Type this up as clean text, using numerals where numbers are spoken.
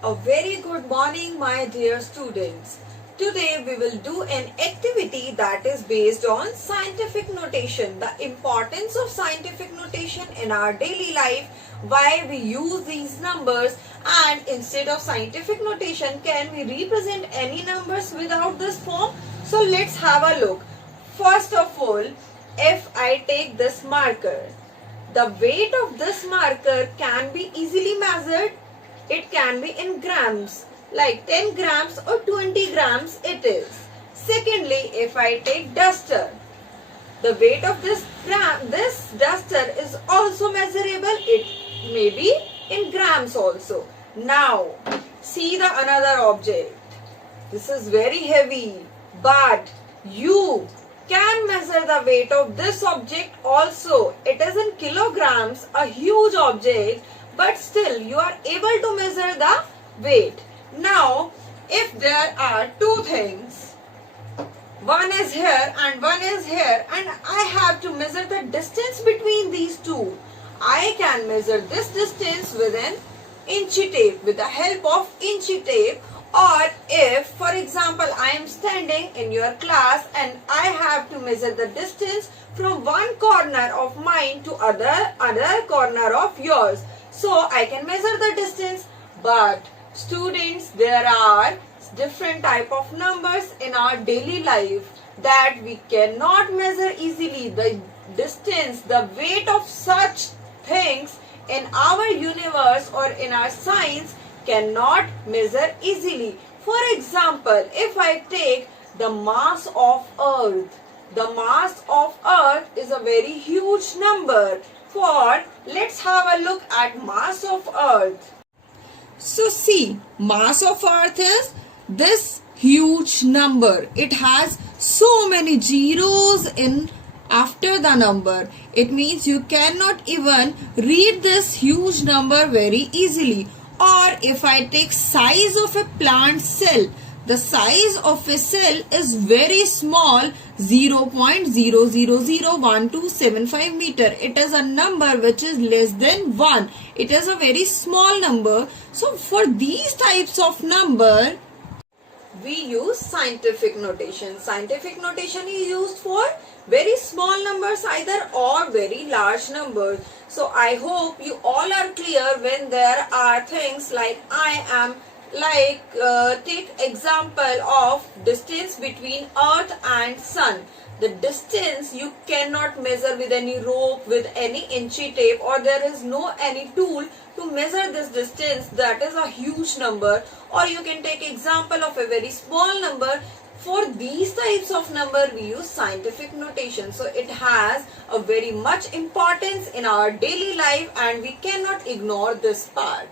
A very good morning, my dear students. Today we will do an activity that is based on scientific notation, the importance of scientific notation in our daily life, why we use these numbers, and instead of scientific notation, can we represent any numbers without this form? So let's have a look. First of all, if I take this marker, the weight of this marker can be easily measured. It can be in grams, like 10 grams or 20 grams it is. Secondly, if I take duster, the weight of this duster is also measurable. It may be in grams also. Now, see the another object. This is very heavy, but you can measure the weight of this object also. It is in kilograms, a huge object, but still you are able to measure the weight. Now, if there are two things, one is here and one is here, and I have to measure the distance between these two, I can measure this distance with an inchy tape, with the help of inchy tape. Or if, for example, I am standing in your class and I have to measure the distance from one corner of mine to other corner of yours, so I can measure the distance. But students, there are different type of numbers in our daily life that we cannot measure easily. The distance, the weight of such things in our universe or in our science cannot measure easily. For example, if I take the mass of Earth, the mass of Earth is a very huge number. Let's have a look at mass of Earth. So see, mass of Earth is this huge number. It has so many zeros in after the number. It means you cannot even read this huge number very easily. Or if I take size of a plant cell, the size of a cell is very small, 0.0001275 meter. It is a number which is less than 1. It is a very small number. So for these types of number, we use scientific notation. Scientific notation is used for very small numbers either or very large numbers. So I hope you all are clear when there are things like take example of distance between Earth and Sun. The distance you cannot measure with any rope, with any inchy tape, or there is no any tool to measure this distance. That is a huge number. Or you can take example of a very small number. For these types of number, we use scientific notation. So it has a very much importance in our daily life and we cannot ignore this part.